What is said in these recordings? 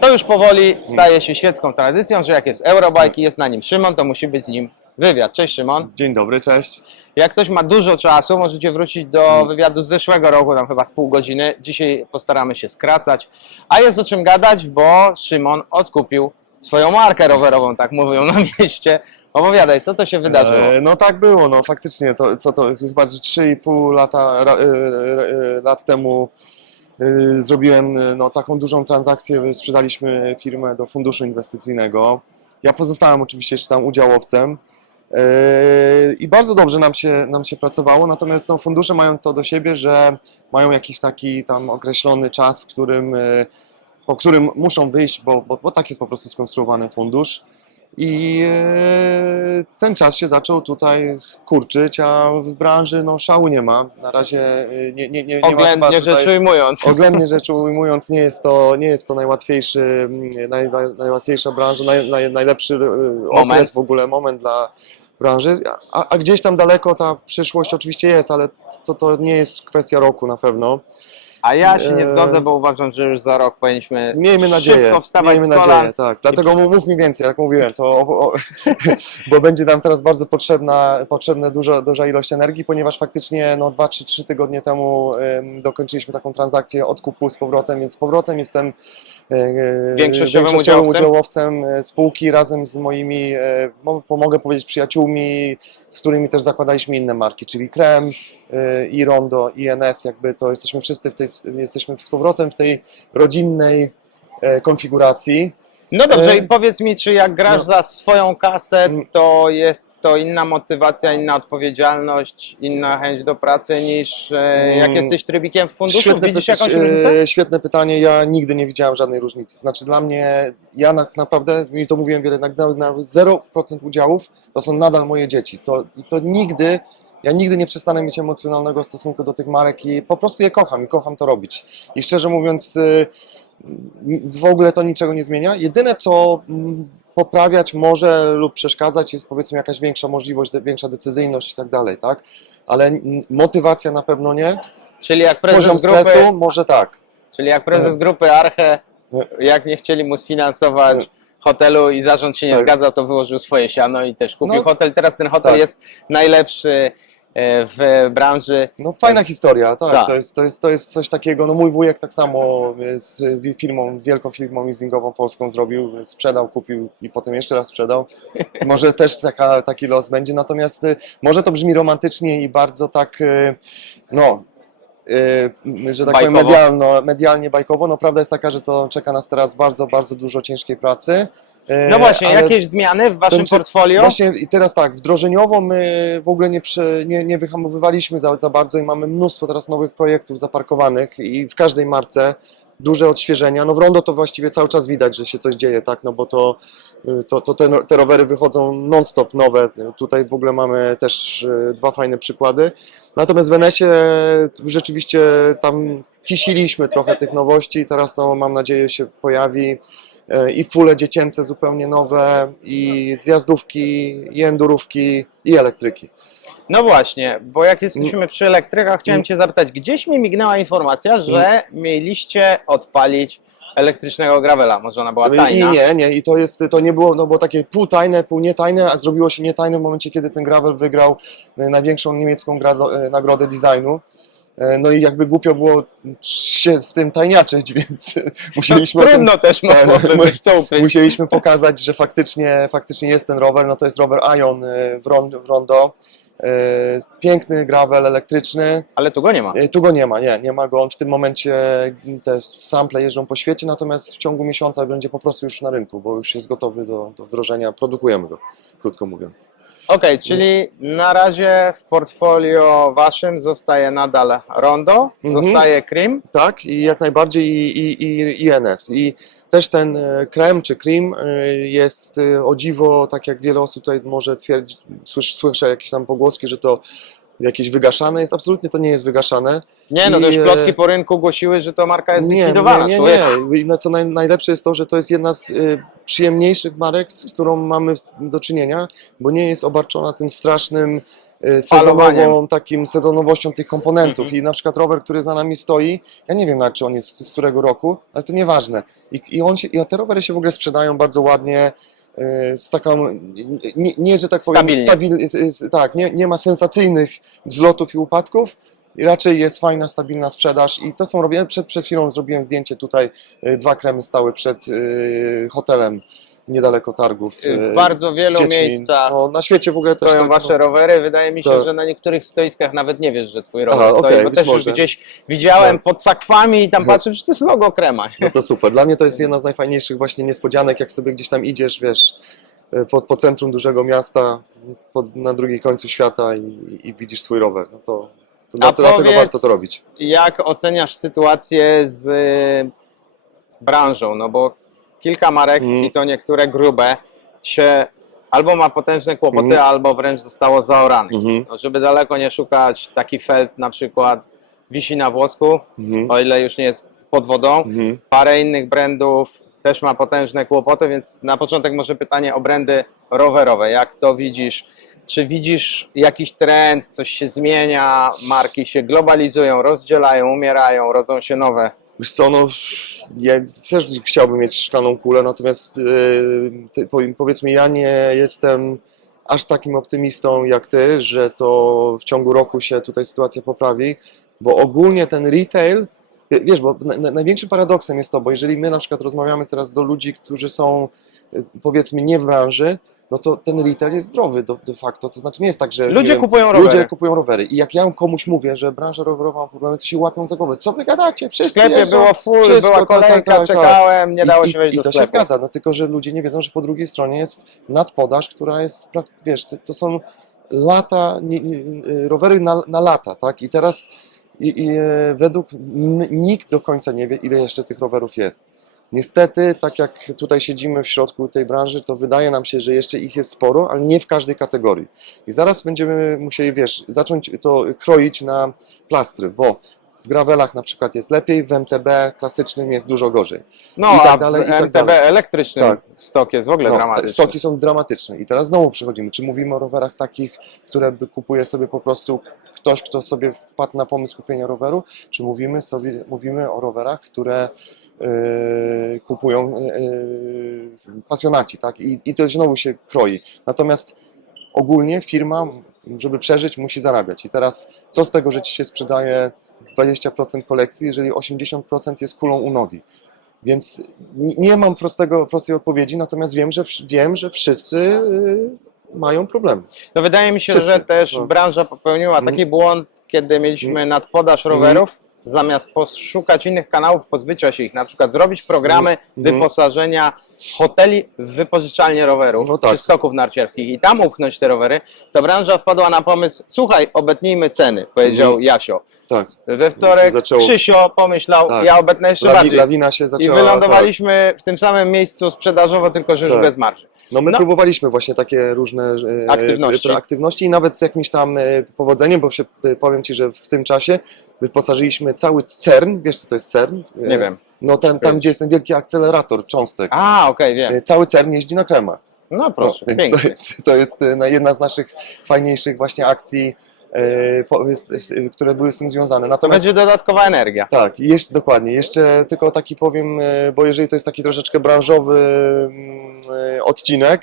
To już powoli staje się świecką tradycją, że jak jest Eurobike i jest na nim Szymon, to musi być z nim wywiad. Cześć Szymon. Dzień dobry, cześć. Jak ktoś ma dużo czasu, możecie wrócić do wywiadu z zeszłego roku, tam chyba z pół godziny. Dzisiaj postaramy się skracać. A jest o czym gadać, bo Szymon odkupił swoją markę rowerową, tak mówią na mieście. Opowiadaj, co to się wydarzyło? E, no tak było, no faktycznie, to, co to chyba że 3,5 lata, ra, e, e, lat temu e, zrobiłem e, no, taką dużą transakcję, sprzedaliśmy firmę do funduszu inwestycyjnego. Ja pozostałem oczywiście jeszcze tam udziałowcem e, i bardzo dobrze nam się, nam się pracowało, natomiast no, fundusze mają to do siebie, że mają jakiś taki tam określony czas, w którym, po którym muszą wyjść, bo, bo, bo tak jest po prostu skonstruowany fundusz. I e, ten czas się zaczął tutaj kurczyć, a w branży no, szału nie ma. Na razie e, nie, nie, nie, nie ma Oględnie rzecz tutaj, ujmując. Oględnie rzecz ujmując, nie jest to, nie jest to najłatwiejszy, naj, naj- najłatwiejsza branża, naj, naj, najlepszy e, okres w ogóle, moment dla branży. A, a gdzieś tam daleko ta przyszłość oczywiście jest, ale to, to nie jest kwestia roku na pewno. A ja się nie e, zgodzę, bo uważam, że już za rok powinniśmy Miejmy nadzieję. szybko wstawać Miejmy z kolan. nadzieję, tak. Dlatego mów mów mi więcej, jak mówiłem, to o, o, bo będzie nam teraz bardzo potrzebna, potrzebna duża, duża ilość energii, ponieważ faktycznie no, 2 czy 3 tygodnie temu em, dokończyliśmy taką transakcję odkupu z powrotem, więc z powrotem jestem e, Większościowym udziałowcem? udziałowcem e, spółki razem z moimi, e, mo- mogę powiedzieć, przyjaciółmi, z którymi też zakładaliśmy inne marki, czyli Krem, i Rondo, i NS, jakby to jesteśmy wszyscy w tej, jesteśmy z powrotem w tej rodzinnej konfiguracji. No dobrze, E, i powiedz mi, czy jak grasz no. za swoją kasę, to jest to inna motywacja, inna odpowiedzialność, inna chęć do pracy niż e, jak Mm. jesteś trybikiem w funduszu? Świetne, Widzisz py- jakąś e, różnicę? Świetne pytanie. Ja nigdy nie widziałem żadnej różnicy. Znaczy dla mnie, ja na, naprawdę, i to mówiłem wiele, na, na 0% udziałów to są nadal moje dzieci. To, I to nigdy, ja nigdy nie przestanę mieć emocjonalnego stosunku do tych marek i po prostu je kocham i kocham to robić. I szczerze mówiąc, e, w ogóle to niczego nie zmienia. Jedyne, co mm, poprawiać może lub przeszkadzać, jest powiedzmy jakaś większa możliwość, większa decyzyjność i tak dalej, tak? Ale motywacja na pewno nie. Czyli jak prezes Poziom grupy, stresu może tak. czyli jak prezes Nie. grupy Arche, Nie. jak nie chcieli mu sfinansować Nie. hotelu i zarząd się nie Tak. zgadzał, to wyłożył swoje siano i też kupił No, hotel. Teraz ten hotel tak. jest najlepszy e, w branży. No fajna historia, tak. Tak. To, jest, to, jest, to jest coś takiego, no mój wujek tak samo z firmą, wielką firmą leasingową polską zrobił, sprzedał, kupił i potem jeszcze raz sprzedał. Może też taka, taki los będzie, natomiast y, może to brzmi romantycznie i bardzo tak, y, no, y, że tak powiem Bajkowo. medialno, medialnie bajkowo, no prawda jest taka, że to czeka nas teraz bardzo, bardzo dużo ciężkiej pracy. Y, No właśnie, ale- jakieś zmiany w waszym będzie- portfolio? Właśnie i teraz tak, wdrożeniowo my w ogóle nie, prze, nie, nie wyhamowywaliśmy za, za bardzo i mamy mnóstwo teraz nowych projektów zaparkowanych i w każdej marce duże odświeżenia. No w Rondo to właściwie cały czas widać, że się coś dzieje, tak, no bo to, y, to, to te, no- te rowery wychodzą non-stop nowe. Tutaj w ogóle mamy też y, dwa fajne przykłady. Natomiast w Enesie rzeczywiście tam kisiliśmy trochę tych nowości, teraz to mam nadzieję się pojawi e, i fule dziecięce zupełnie nowe, i zjazdówki, i endurówki, i elektryki. No właśnie, bo jak jesteśmy przy elektrykach, chciałem. Cię zapytać, gdzieś mi mignęła informacja, że mieliście odpalić elektrycznego gravela, może ona była I tajna. nie, nie, i to jest, to nie było, no było takie pół tajne, pół nietajne, a zrobiło się nietajne w momencie, kiedy ten gravel wygrał e, największą niemiecką e, nagrodę designu. E, No i jakby głupio było się z tym tajniaczyć, więc musieliśmy o tym Trudno też mogłoby my- być to ukryć. Musieliśmy pokazać, że faktycznie, faktycznie jest ten rower. No to jest rower Ion y, w Rondo. Y, Piękny gravel elektryczny. Ale tu go nie ma. Y, Tu go nie ma, nie, nie ma go. On w tym momencie te sample jeżdżą po świecie, natomiast w ciągu miesiąca będzie po prostu już na rynku, bo już jest gotowy do, do wdrożenia. Produkujemy go, krótko mówiąc. Okej, czyli na razie w portfolio Waszym zostaje nadal Rondo, Mhm. zostaje Krim. Tak, i jak najbardziej i, i, i, i NS. I też ten e, krem czy cream e, jest e, o dziwo, tak jak wiele osób tutaj może twierdzić, słysz, słyszę jakieś tam pogłoski, że to jakieś wygaszane jest. Absolutnie to nie jest wygaszane. Nie, no to I, już e, plotki po rynku głosiły, że to marka jest Nie, likwidowana. nie, nie. I no, co naj, najlepsze jest to, że to jest jedna z y, przyjemniejszych marek, z którą mamy do czynienia, bo nie jest obarczona tym strasznym e. sezonową takim sezonowością tych komponentów. Mhm. i na przykład rower, który za nami stoi, ja nie wiem nawet czy on jest z którego roku, ale to nieważne. I, i, on się, i te rowery się w ogóle sprzedają bardzo ładnie, e, z taką, nie, nie że tak powiem, stabil, tak, nie, nie ma sensacyjnych zlotów i upadków, i raczej jest fajna, stabilna sprzedaż. I to są robione, przed, przed chwilą zrobiłem zdjęcie tutaj, e, dwa kremy stały przed hotelem niedaleko targów. W e, bardzo wielu miejscach No, na świecie w ogóle też stoją tak, wasze no, rowery. Wydaje mi się, Tak. że na niektórych stoiskach nawet nie wiesz, że twój rower Aha, stoi, okej, bo też już może. gdzieś widziałem Tak. pod sakwami i tam Mhm. patrzę, że to jest logo krema. no to super. Dla mnie to jest jedna z najfajniejszych właśnie niespodzianek, jak sobie gdzieś tam idziesz, wiesz, e, po, po centrum dużego miasta, po, na drugim końcu świata i, i widzisz swój rower. No to, to dla, dlatego powiedz, warto to robić. Jak oceniasz sytuację z y, branżą? No bo kilka marek Mhm. i to niektóre grube się albo ma potężne kłopoty, Mhm. albo wręcz zostało zaorane. Mhm. No, żeby daleko nie szukać, taki felt na przykład wisi na włosku, Mhm. o ile już nie jest pod wodą. Mhm. Parę innych brandów też ma potężne kłopoty, więc na początek może pytanie o brandy rowerowe. Jak to widzisz? Czy widzisz jakiś trend, coś się zmienia, marki się globalizują, rozdzielają, umierają, rodzą się nowe? Wiesz co, no, ja też chciałbym mieć szklaną kulę, natomiast yy, powiedzmy, ja nie jestem aż takim optymistą jak ty, że to w ciągu roku się tutaj sytuacja poprawi, bo ogólnie ten retail, wiesz, bo na, na, największym paradoksem jest to, bo jeżeli my na przykład rozmawiamy teraz do ludzi, którzy są yy, powiedzmy nie w branży, no to ten retail jest zdrowy de, de facto, to znaczy nie jest tak, że Ludzie wiem, kupują rowery. Ludzie kupują rowery i jak ja komuś mówię, że branża rowerowa ma problemy, to się łapią za głowę. Co wy gadacie? W Wszyscy sklepie jeżdżą. było full, wszystko, była kolejka, tak, tak. czekałem, nie dało się wejść i, do I to sklepu. się zgadza, no tylko że ludzie nie wiedzą, że po drugiej stronie jest nadpodaż, która jest, wiesz, to, to są lata, nie, nie, rowery na, na lata, tak? I teraz i, i, e, według nikt do końca nie wie, ile jeszcze tych rowerów jest. Niestety, tak jak tutaj siedzimy w środku tej branży, to wydaje nam się, że jeszcze ich jest sporo, ale nie w każdej kategorii. I zaraz będziemy musieli, wiesz, zacząć to kroić na plastry, bo w gravelach na przykład jest lepiej, w MTB klasycznym jest dużo gorzej. No, i tak a w dalej, i tak MTB dalej. elektryczny Tak. stok jest w ogóle No, dramatyczny. stoki są dramatyczne. I teraz znowu przechodzimy. Czy mówimy o rowerach takich, które kupuje sobie po prostu ktoś, kto sobie wpadł na pomysł kupienia roweru, czy mówimy sobie, mówimy o rowerach, które yy, kupują yy, pasjonaci, tak? I, I to znowu się kroi. Natomiast ogólnie firma, żeby przeżyć, musi zarabiać. I teraz co z tego, że ci się sprzedaje 20% kolekcji, jeżeli 80% jest kulą u nogi? Więc nie mam prostego, prostej odpowiedzi, natomiast wiem, że, wiem, że wszyscy y, mają problemy. To wydaje mi się, Wszyscy. że też No. branża popełniła Mhm. taki błąd, kiedy mieliśmy nadpodaż rowerów, zamiast poszukać innych kanałów pozbycia się ich, na przykład zrobić programy Mhm. wyposażenia hoteli w wypożyczalnie rowerów No tak. czy stoków narciarskich i tam upchnąć te rowery, to branża wpadła na pomysł, słuchaj, obetnijmy ceny, powiedział Mhm. Jasio. Tak. We wtorek Zaczęło- Krzyśio pomyślał, Tak. ja obetnę jeszcze Lawi, bardziej. lawina się I zaczęła. wylądowaliśmy w tym samym miejscu sprzedażowo, tylko że już Tak. bez marży. No my No. próbowaliśmy właśnie takie różne e, Aktywności. aktywności i nawet z jakimś tam e, powodzeniem, bo się, e, powiem Ci, że w tym czasie wyposażyliśmy cały CERN, wiesz co to jest CERN? Nie wiem. No tam, tam gdzie jest ten wielki akcelerator cząstek. A, okej, wiem. E, Cały CERN jeździ na kremach. No proszę, No, więc to jest, to jest na- jedna z naszych fajniejszych właśnie akcji, które były z tym związane. To Natomiast będzie dodatkowa energia. tak, jeszcze dokładnie. Jeszcze tylko taki powiem, e, bo jeżeli to jest taki troszeczkę branżowy mm, e, odcinek,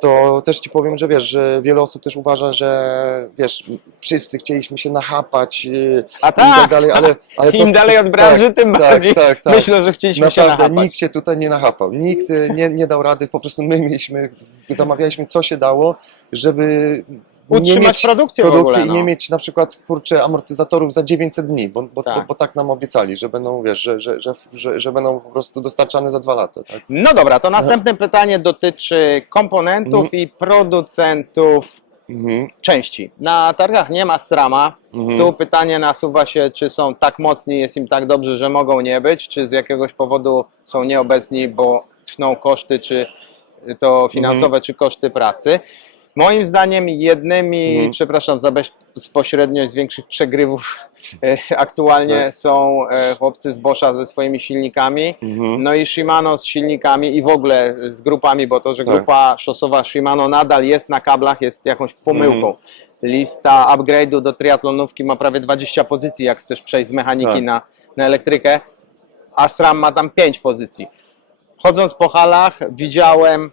to też ci powiem, że wiesz, że wiele osób też uważa, że wiesz, wszyscy chcieliśmy się nachapać e, A i tak tak, dalej, ale, ale im dalej od branży, tak, tym tak, bardziej tak, tak. myślę, że chcieliśmy się Naprawdę nachapać. nikt się tutaj nie nachapał. Nikt e, nie, nie dał rady, po prostu my mieliśmy, zamawialiśmy co się dało, żeby Utrzymać mieć produkcję, w produkcję ogóle, i nie no. mieć na przykład kurczę amortyzatorów za 900 dni, bo, bo, Tak. bo, bo tak nam obiecali, że będą, wiesz, że, że, że, że, że będą po prostu dostarczane za dwa lata, tak? No dobra, to następne pytanie dotyczy komponentów Mhm. i producentów Mhm. części. Na targach nie ma strama. Mhm. Tu pytanie nasuwa się, czy są tak mocni, jest im tak dobrze, że mogą nie być, czy z jakiegoś powodu są nieobecni, bo tną koszty, czy to finansowe, Mhm. czy koszty pracy. Moim zdaniem jednymi, Mhm. przepraszam za bezpośredniość z większych przegrywów, e, aktualnie Tak. są e, chłopcy z Boscha ze swoimi silnikami. Mhm. No i Shimano z silnikami i w ogóle z grupami, bo to, że Tak. grupa szosowa Shimano nadal jest na kablach, jest jakąś pomyłką. Mhm. lista upgrade'u do triatlonówki ma prawie 20 pozycji, jak chcesz przejść z mechaniki Tak. na, na elektrykę, a SRAM ma tam 5 pozycji. Chodząc po halach widziałem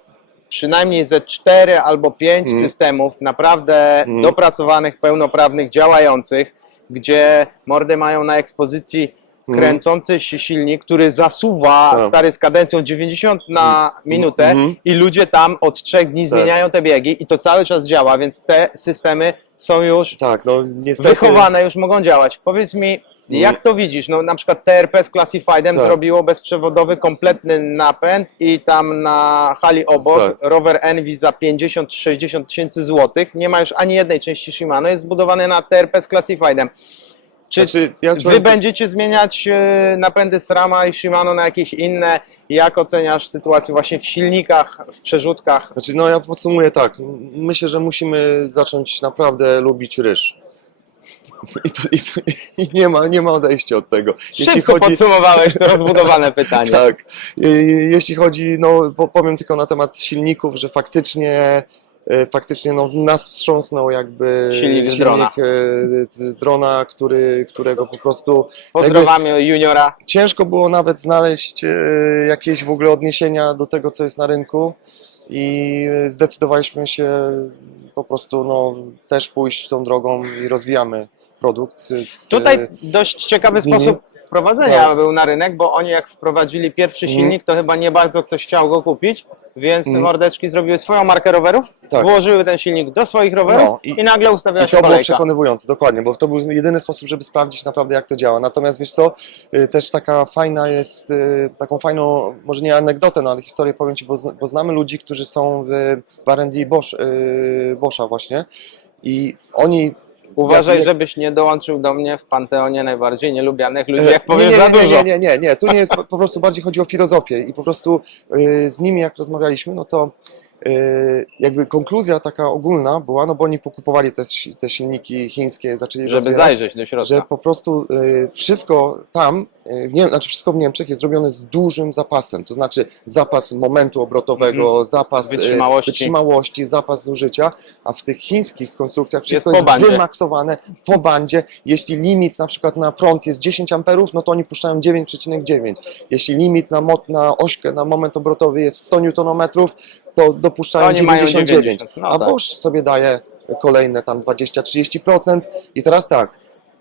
przynajmniej ze 4 albo 5 Mhm. systemów naprawdę Mhm. dopracowanych, pełnoprawnych, działających, gdzie mordy mają na ekspozycji. Kręcący się silnik, który zasuwa Tak. stary z kadencją 90 na minutę Mhm. i ludzie tam od trzech dni Tak. zmieniają te biegi i to cały czas działa, więc te systemy są już Tak, no niestety. wychowane, już mogą działać. Powiedz mi, jak to widzisz? No na przykład TRP z Classifiedem Tak. zrobiło bezprzewodowy, kompletny napęd i tam na hali obok Tak. rower Envy za 50-60 tysięcy złotych, nie ma już ani jednej części Shimano, jest zbudowany na TRP z Classifiedem. Czy Znaczy, ja Wy powiem- będziecie zmieniać e, napędy SRAMa i Shimano na jakieś inne? Jak oceniasz sytuację właśnie w silnikach, w przerzutkach? Znaczy, no ja podsumuję tak. Myślę, że musimy zacząć naprawdę lubić ryż. I, to, i, to, I nie ma, nie ma odejścia od tego. Szybko podsumowałeś to rozbudowane pytanie. Tak. Je- Jeśli chodzi, no po- powiem tylko na temat silników, że faktycznie faktycznie no, nas wstrząsnął jakby Silnik z drona. e, z z drona, który, którego po prostu Pozdrawiamy juniora. ciężko było nawet znaleźć e, jakieś w ogóle odniesienia do tego, co jest na rynku i e, zdecydowaliśmy się po prostu no, też pójść tą drogą i rozwijamy produkt. Z, Tutaj dość ciekawy sposób wprowadzenia Tak. był na rynek, bo oni jak wprowadzili pierwszy Mhm. silnik, to chyba nie bardzo ktoś chciał go kupić, więc Mhm. mordeczki zrobiły swoją markę rowerów, Tak. włożyły ten silnik do swoich rowerów No, i, i- nagle ustawiała I się to było kolejka. przekonywujące, dokładnie, bo to był jedyny sposób, żeby sprawdzić naprawdę jak to działa. Natomiast wiesz co, y, też taka fajna jest, y, taką fajną, może nie anegdotę, no ale historię powiem Ci, bo, zna- bo znamy ludzi, którzy są w, w R&D Bosch, y, Boscha właśnie i oni... Uważaj, żebyś nie dołączył do mnie w panteonie najbardziej nielubianych ludzi, E, jak powiesz nie, za nie, nie, dużo. Nie, nie, nie, nie, tu nie jest, po- prostu bardziej chodzi o filozofię i po prostu y, z nimi jak rozmawialiśmy, no to y, jakby konkluzja taka ogólna była, no bo oni pokupowali te, si- te silniki chińskie, zaczęli Żeby rozwijać, zajrzeć do środka. że po prostu y, wszystko tam, w Niem- znaczy wszystko w Niemczech jest zrobione z dużym zapasem, to znaczy zapas momentu obrotowego, zapas y, Mhm. Wytrzymałości. wytrzymałości, zapas zużycia, a w tych chińskich konstrukcjach wszystko po jest, bandzie. wymaksowane po bandzie. Jeśli limit na przykład na prąd jest 10 amperów, no to oni puszczają 9,9. Jeśli limit na, mo- na ośkę, na moment obrotowy jest 100 newtonometrów, to dopuszczają Oni mają 99. 90, no a tak. Bosch sobie daje kolejne tam 20-30%. I teraz tak,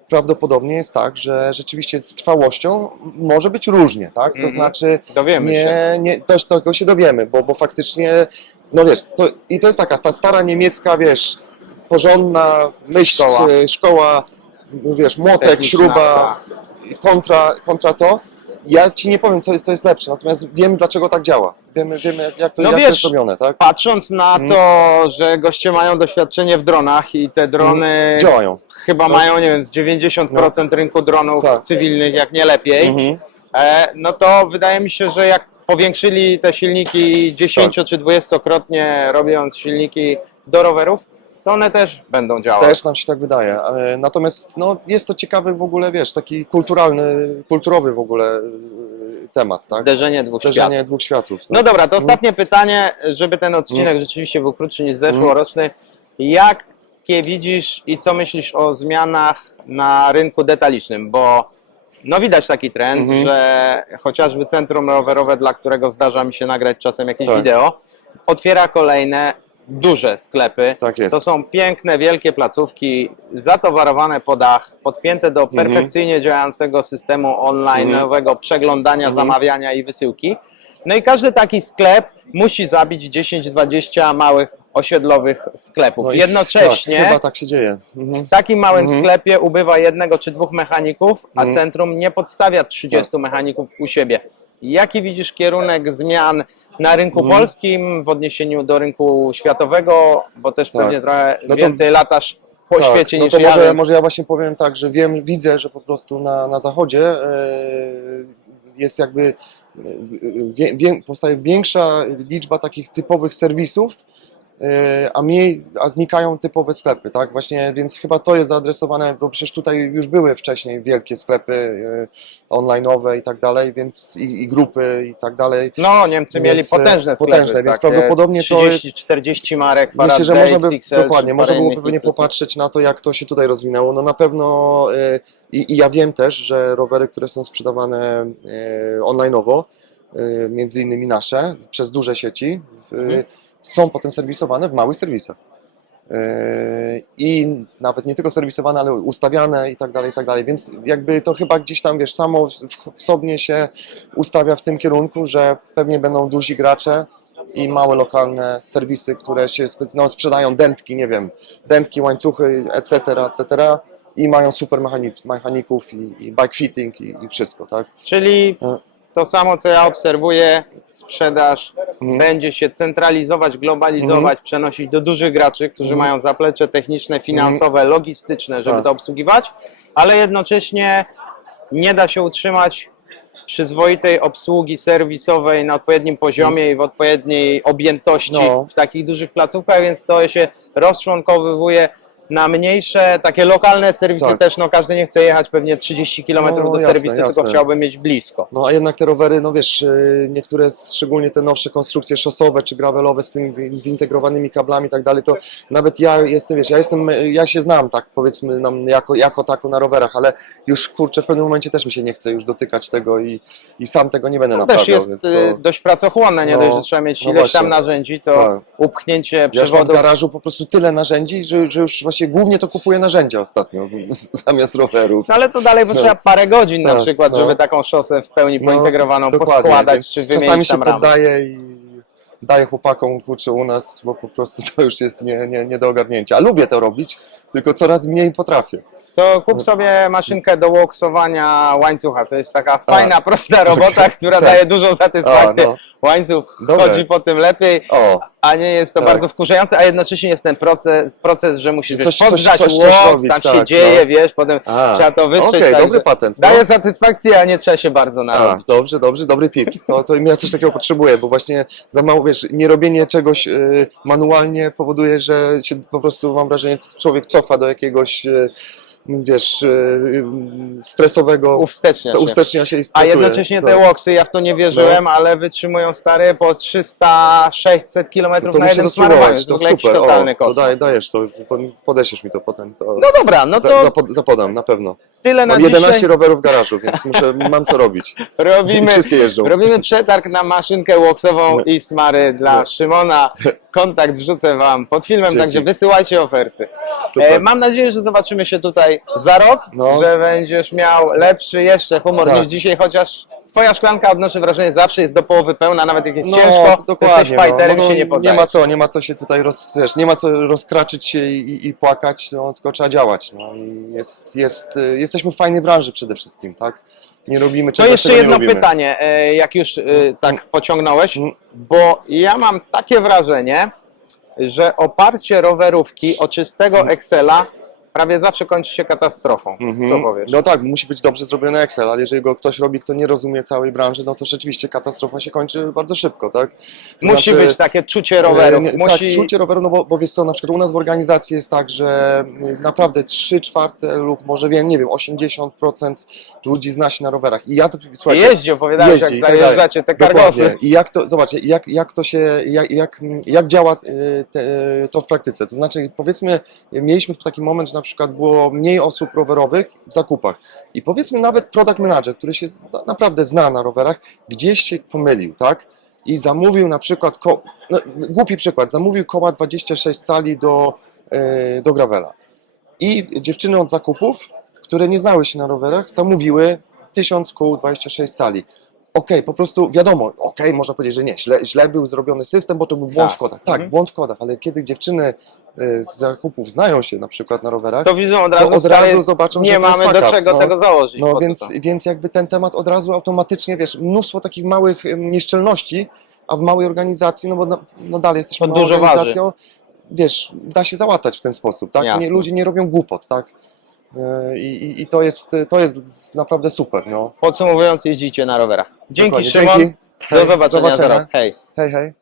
prawdopodobnie jest tak, że rzeczywiście z trwałością może być różnie, tak? To Mhm. znaczy Dowiemy się. nie, nie, też tego się dowiemy, bo, bo faktycznie, no wiesz, to, i to jest taka ta stara niemiecka, wiesz, porządna myśl, Szkoła. szkoła, szkoła wiesz, młotek, Techniczna, śruba, kontra, kontra to. Ja ci nie powiem, co jest, co jest lepsze, natomiast wiem, dlaczego tak działa. Wiemy, wiemy jak, jak, to, No jak to wiesz, jest robione, tak? Patrząc na Mhm. to, że goście mają doświadczenie w dronach i te drony Działają. chyba No. mają, nie wiem, z 90% rynku dronów Tak. cywilnych, jak nie lepiej, Mhm. e, no to wydaje mi się, że jak powiększyli te silniki 10 Tak. czy 20-krotnie, robiąc silniki do rowerów, to one też będą działać. Też nam się tak wydaje. E, Natomiast no, jest to ciekawy w ogóle, wiesz, taki kulturalny, kulturowy w ogóle e, temat, tak? Zderzenie dwóch światów. Zderzenie dwóch światów. No dobra, to ostatnie pytanie, żeby ten odcinek rzeczywiście był krótszy niż zeszłoroczny. Jakie widzisz i co myślisz o zmianach na rynku detalicznym? Bo no widać taki trend, Mhm. że chociażby centrum rowerowe, dla którego zdarza mi się nagrać czasem jakieś Tak. wideo, otwiera kolejne duże sklepy. Tak jest. To są piękne, wielkie placówki, zatowarowane po dach, podpięte do Mhm. perfekcyjnie działającego systemu online'owego przeglądania, Mhm. zamawiania i wysyłki. No i każdy taki sklep musi zabić 10-20 małych osiedlowych sklepów. No Jednocześnie Tak, chyba tak się dzieje. Mhm. w takim małym Mhm. sklepie ubywa jednego czy dwóch mechaników, a Mhm. Tak. centrum nie podstawia 30 mechaników u siebie. Jaki widzisz kierunek zmian na rynku Mhm. polskim w odniesieniu do rynku światowego, bo też Tak. pewnie trochę No to- więcej latasz po Tak, świecie no niż to ja, może, więc... może ja właśnie powiem tak, że wiem, widzę, że po prostu na, na zachodzie e, jest jakby e, wie, wie, powstaje większa liczba takich typowych serwisów a mniej, a znikają typowe sklepy, tak? Właśnie, więc chyba to jest zaadresowane, bo przecież tutaj już były wcześniej wielkie sklepy e, online'owe i tak dalej, więc i, i grupy i tak dalej. No, Niemcy mieli Więc, e, potężne sklepy. potężne, więc takie prawdopodobnie to jest- 30-40 marek, Myślę, że można by, XXL, dokładnie, można parę było innych pewnie popatrzeć na to, jak to się tutaj rozwinęło. No na pewno e, i, i ja wiem też, że rowery, które są sprzedawane e, online'owo, e, między innymi nasze, przez duże sieci, e, Mhm. Są potem serwisowane w małych serwisach. E, I nawet nie tylko serwisowane, ale ustawiane i tak dalej, i tak dalej. Więc jakby to chyba gdzieś tam, wiesz, samo w, sobie się ustawia w tym kierunku, że pewnie będą duzi gracze i małe lokalne serwisy, które się no, sprzedają dętki, nie wiem, dętki, łańcuchy, etc., etc. I mają super mechanic, mechaników i, i bike fitting i, i wszystko, tak? Czyli E. to samo, co ja obserwuję, sprzedaż Mhm. będzie się centralizować, globalizować, przenosić do dużych graczy, którzy Mhm. mają zaplecze techniczne, finansowe, logistyczne, żeby Tak. to obsługiwać, ale jednocześnie nie da się utrzymać przyzwoitej obsługi serwisowej na odpowiednim poziomie i w odpowiedniej objętości Mhm. No. w takich dużych placówkach, więc to się rozczłonkowywuje na mniejsze, takie lokalne serwisy Tak. też, no każdy nie chce jechać pewnie 30 km No, do jasne, serwisu, jasne. tylko chciałby mieć blisko. No a jednak te rowery, no wiesz, yy, niektóre, szczególnie te nowsze konstrukcje szosowe czy gravelowe z tym zintegrowanymi kablami i tak dalej, to nawet ja jestem, wiesz, ja jestem, ja się znam tak powiedzmy nam jako, jako tako na rowerach, ale już kurczę w pewnym momencie też mi się nie chce już dotykać tego i, i sam tego nie będę To też naprawiał, jest więc y, to... dość pracochłonne, nie No, dość, że trzeba mieć no ileś tam właśnie. narzędzi, to Tak. upchnięcie Ja już mam w garażu po prostu tyle narzędzi, że, że już głównie to kupuję narzędzia ostatnio, zamiast rowerów. No ale to dalej potrzeba No. parę godzin na Tak, przykład, no. żeby taką szosę w pełni No, pointegrowaną Dokładnie, poskładać, więc czy czasami wymienić się tam ramę. poddaję i daję chłopakom kurczę u nas, bo po prostu to już jest nie, nie, nie do ogarnięcia. A lubię to robić, tylko coraz mniej potrafię. To kup sobie maszynkę do łoksowania łańcucha. To jest taka fajna, prosta robota, która Tak. daje dużą satysfakcję. no. Łańcuch Dobre. chodzi po tym lepiej, O, a nie jest to Tak. bardzo wkurzające, a jednocześnie jest ten proces, proces że musisz wiesz, coś- coś- podgrzać coś- coś łoks, robić, tam się tak, dzieje, no. wiesz, potem a, trzeba to wytrzeć. okej, także dobry patent. No. Daje satysfakcję, a nie trzeba się bardzo A, narobić. dobrze, dobrze, dobry tip. To, to ja coś takiego potrzebuję, bo właśnie za mało, wiesz, nie robienie czegoś y, manualnie powoduje, że się po prostu, mam wrażenie, człowiek cofa do jakiegoś, y, wiesz, y, stresowego, Uwstecznia to się. ustecznia się i A stresuje. jednocześnie te Tak. łoksy, ja w to nie wierzyłem, ale wytrzymują stary po 300-600 km No to na jednym to smarowaniu. To to super, totalny o, to daj, dajesz to, po- podesiesz mi to potem, to No dobra, no za, to zapod, zapodam, na pewno. Tyle na Mam 11 dzisiaj. rowerów w garażu, więc muszę, mam co robić. Robimy, wszystkie jeżdżą. robimy przetarg na maszynkę łoksową No. i smary dla No. Szymona. Kontakt wrzucę wam pod filmem, Dzięki. także wysyłajcie oferty. Super. E, mam nadzieję, że zobaczymy się tutaj za rok, No. że będziesz miał lepszy jeszcze humor Tak. niż dzisiaj, chociaż twoja szklanka, odnoszę wrażenie, zawsze jest do połowy pełna, nawet jak jest No, ciężko, to dokładnie. jesteś fighterem no, i no, się nie poddajesz. nie ma co, nie ma co się tutaj roz, wiesz, nie ma co rozkraczyć się i, i, i płakać, no, tylko trzeba działać. No, i jest, jest, y, jesteśmy w fajnej branży przede wszystkim, tak? Nie robimy To czegoś, jeszcze czego nie jedno lubimy. pytanie, e, jak już e, tak pociągnąłeś, Mm. bo ja mam takie wrażenie, że oparcie rowerówki o czystego Excela prawie zawsze kończy się katastrofą. Mhm. Co powiesz? No tak, musi być dobrze zrobiony Excel, ale jeżeli go ktoś robi, kto nie rozumie całej branży, no to rzeczywiście katastrofa się kończy bardzo szybko, tak? To Musi znaczy, być takie czucie roweru. E, Musi... Tak, czucie roweru, no bo, bo wiesz co, na przykład u nas w organizacji jest tak, że y, naprawdę 3 czwarte lub może wiem, nie wiem, 80% ludzi zna się na rowerach. I ja to, słuchajcie, Jeździ, opowiadałeś, jeździ jak zajeżdżacie te kargosy. I jak to, zobaczcie, jak, jak to się, jak, jak, jak działa y, te, to w praktyce. To znaczy, powiedzmy, mieliśmy taki moment, że na przykład było mniej osób rowerowych w zakupach. I powiedzmy nawet product manager, który się naprawdę zna na rowerach, gdzieś się pomylił, tak? I zamówił na przykład, ko- no, głupi przykład, zamówił koła 26 cali do, y, do gravela. I dziewczyny od zakupów, które nie znały się na rowerach, zamówiły 1000 kół 26 cali. Okej, po prostu wiadomo, okej, można powiedzieć, że nie, źle, źle był zrobiony system, bo to był błąd Tak. w kodach. Tak, Mhm. błąd w kodach, ale kiedy dziewczyny y, z zakupów znają się na przykład na rowerach, To widzą od razu, od stary, razu zobaczą, że nie to jest mamy fuck do up, czego no. tego założyć. No co więc, to? więc jakby ten temat od razu automatycznie, wiesz, mnóstwo takich małych em, nieszczelności, a w małej organizacji, no bo na, no dalej jesteśmy To małą dużo waży. organizacją, wiesz, da się załatać w ten sposób, tak? Jasne. Nie, ludzie nie robią głupot, tak? E, I, i, I to jest, to jest naprawdę super, no. Podsumowując, jeździcie na rowerach. Dzięki Dokładnie. Szymon, Dzięki. do Hej, zobaczenia zobaczenia. Hej. Hej, hej.